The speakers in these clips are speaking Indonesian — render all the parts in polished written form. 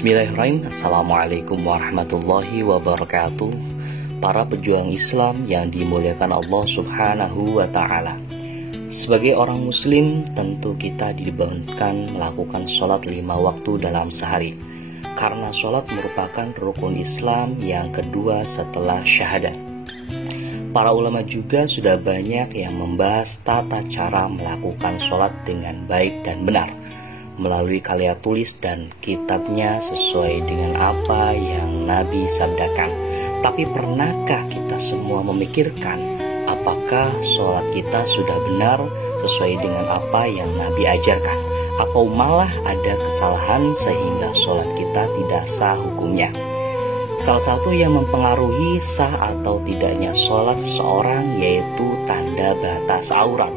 Bismillahirrahmanirrahim. Assalamualaikum warahmatullahi wabarakatuh. Para pejuang Islam yang dimuliakan Allah subhanahu wa ta'ala. Sebagai orang muslim, tentu kita dibangunkan melakukan sholat 5 waktu dalam sehari. Karena sholat merupakan rukun Islam yang kedua setelah syahadat. Para ulama juga sudah banyak yang membahas tata cara melakukan sholat dengan baik dan benar melalui karya tulis dan kitabnya sesuai dengan apa yang Nabi sabdakan. Tapi pernahkah kita semua memikirkan apakah sholat kita sudah benar sesuai dengan apa yang Nabi ajarkan, atau malah ada kesalahan sehingga sholat kita tidak sah hukumnya? Salah satu yang mempengaruhi sah atau tidaknya sholat seseorang yaitu tanda batas aurat.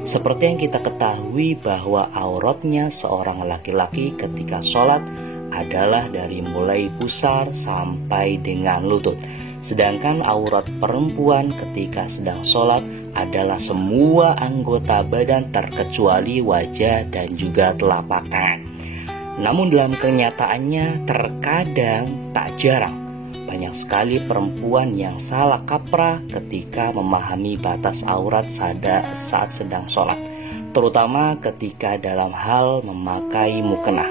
Seperti yang kita ketahui bahwa auratnya seorang laki-laki ketika sholat adalah dari mulai pusar sampai dengan lutut. Sedangkan aurat perempuan ketika sedang sholat adalah semua anggota badan terkecuali wajah dan juga telapak tangan. Namun dalam kenyataannya terkadang tak jarang banyak sekali perempuan yang salah kaprah ketika memahami batas aurat saat sedang sholat, terutama ketika dalam hal memakai mukena,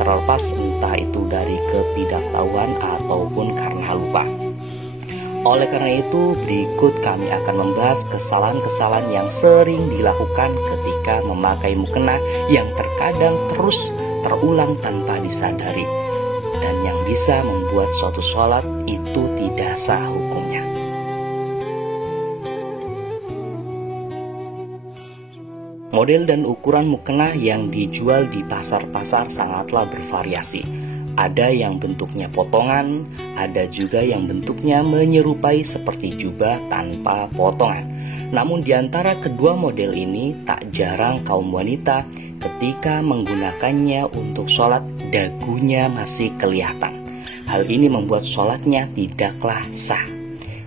terlepas entah itu dari ketidaktahuan ataupun karena lupa. Oleh karena itu, berikut kami akan membahas kesalahan-kesalahan yang sering dilakukan ketika memakai mukena yang terkadang terus terulang tanpa disadari, dan yang bisa membuat suatu sholat itu tidak sah hukumnya. Model dan ukuran mukena yang dijual di pasar-pasar sangatlah bervariasi. Ada yang bentuknya potongan, ada juga yang bentuknya menyerupai seperti jubah tanpa potongan. Namun di antara kedua model ini tak jarang kaum wanita ketika menggunakannya untuk sholat dagunya masih kelihatan. Hal ini membuat sholatnya tidaklah sah.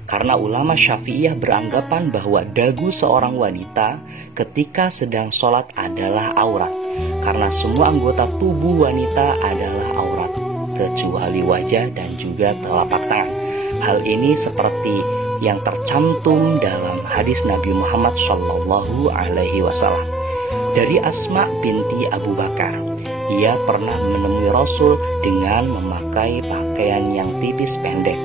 Karena ulama Syafi'iyah beranggapan bahwa dagu seorang wanita ketika sedang sholat adalah aurat. Karena semua anggota tubuh wanita adalah aurat, kecuali wajah dan juga telapak tangan. Hal ini seperti yang tercantum dalam hadis Nabi Muhammad SAW. Dari Asma binti Abu Bakar, ia pernah menemui Rasul dengan memakai pakaian yang tipis pendek.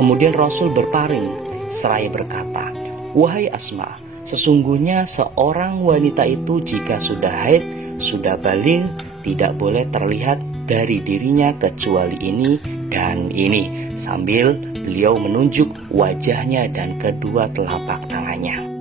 Kemudian Rasul berpaling seraya berkata, "Wahai Asma, sesungguhnya seorang wanita itu jika sudah haid, sudah baligh, tidak boleh terlihat dari dirinya kecuali ini dan ini," sambil beliau menunjuk wajahnya dan kedua telapak tangannya.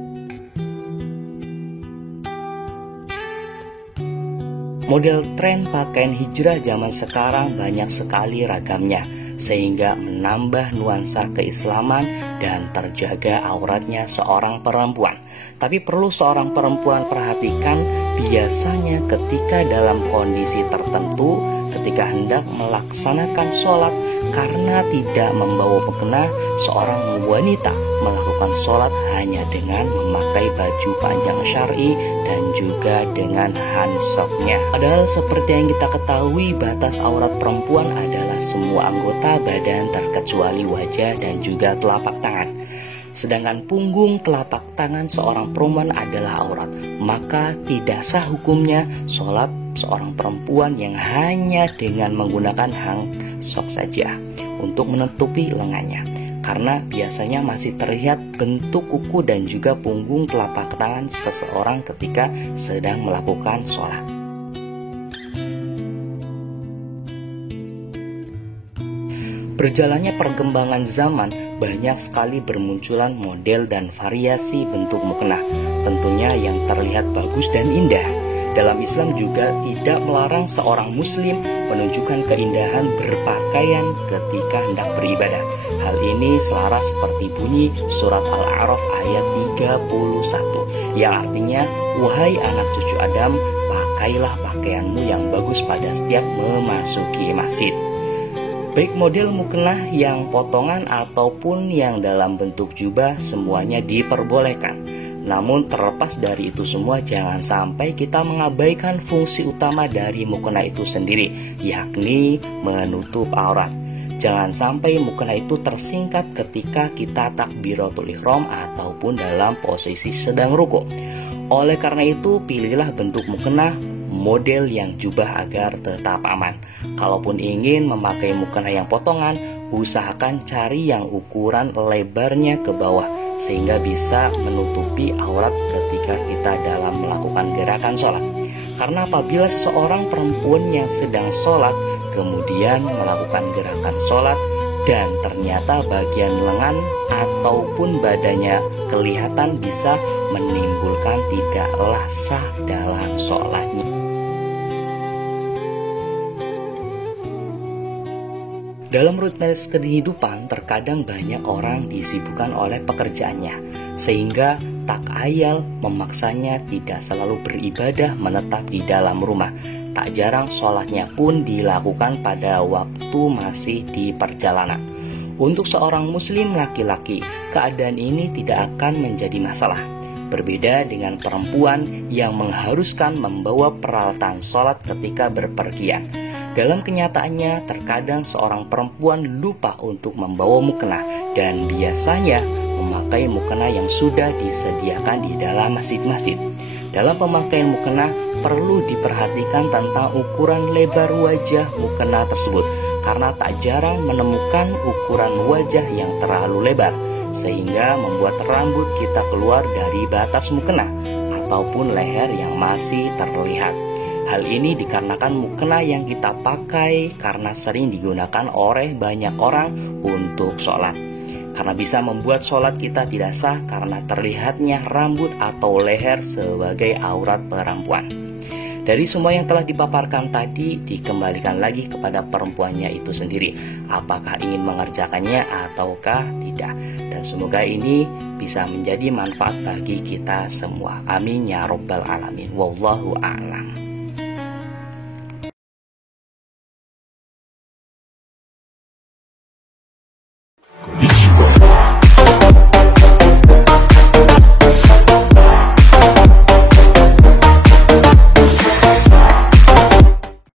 Model tren pakaian hijrah zaman sekarang banyak sekali ragamnya, sehingga menambah nuansa keislaman dan terjaga auratnya seorang perempuan. Tapi perlu seorang perempuan perhatikan, biasanya ketika dalam kondisi tertentu, ketika hendak melaksanakan sholat karena tidak membawa mukena, seorang wanita melakukan sholat hanya dengan memakai baju panjang syar'i dan juga dengan hansoknya. Padahal seperti yang kita ketahui, batas aurat perempuan adalah semua anggota badan terkecuali wajah dan juga telapak tangan. Sedangkan punggung telapak tangan seorang perempuan adalah aurat, maka tidak sah hukumnya sholat seorang perempuan yang hanya dengan menggunakan hansok saja untuk menutupi lengannya, karena biasanya masih terlihat bentuk kuku dan juga punggung telapak tangan seseorang ketika sedang melakukan sholat. Berjalannya perkembangan zaman, banyak sekali bermunculan model dan variasi bentuk mukena, tentunya yang terlihat bagus dan indah. Dalam Islam juga tidak melarang seorang muslim menunjukkan keindahan berpakaian ketika hendak beribadah. Hal ini selaras seperti bunyi surat Al-A'raf ayat 31, yang artinya, "Wahai anak cucu Adam, pakailah pakaianmu yang bagus pada setiap memasuki masjid." Baik model mukena yang potongan ataupun yang dalam bentuk jubah, semuanya diperbolehkan. Namun terlepas dari itu semua, jangan sampai kita mengabaikan fungsi utama dari mukena itu sendiri, yakni menutup aurat. Jangan sampai mukena itu tersingkap ketika kita takbiratul ihram ataupun dalam posisi sedang ruku. Oleh karena itu, pilihlah bentuk mukena model yang jubah agar tetap aman. Kalaupun ingin memakai mukena yang potongan, usahakan cari yang ukuran lebarnya ke bawah sehingga bisa menutupi aurat ketika kita dalam melakukan gerakan sholat. Karena apabila seseorang perempuan yang sedang sholat kemudian melakukan gerakan sholat dan ternyata bagian lengan ataupun badannya kelihatan, bisa menimbulkan tidaklah sah dalam sholatnya. Dalam rutinitas kehidupan, terkadang banyak orang disibukkan oleh pekerjaannya, sehingga tak ayal memaksanya tidak selalu beribadah menetap di dalam rumah. Tak jarang sholatnya pun dilakukan pada waktu masih di perjalanan. Untuk seorang muslim laki-laki, keadaan ini tidak akan menjadi masalah. Berbeda dengan perempuan yang mengharuskan membawa peralatan sholat ketika berpergian. Dalam kenyataannya, terkadang seorang perempuan lupa untuk membawa mukena dan biasanya memakai mukena yang sudah disediakan di dalam masjid-masjid. Dalam pemakaian mukena, perlu diperhatikan tentang ukuran lebar wajah mukena tersebut, karena tak jarang menemukan ukuran wajah yang terlalu lebar, sehingga membuat rambut kita keluar dari batas mukena ataupun leher yang masih terlihat. Hal ini dikarenakan mukena yang kita pakai karena sering digunakan oleh banyak orang untuk sholat. Karena bisa membuat sholat kita tidak sah karena terlihatnya rambut atau leher sebagai aurat perempuan. Dari semua yang telah dipaparkan tadi, dikembalikan lagi kepada perempuannya itu sendiri, apakah ingin mengerjakannya ataukah tidak. Dan semoga ini bisa menjadi manfaat bagi kita semua. Amin ya robbal alamin. Wallahu a'lam.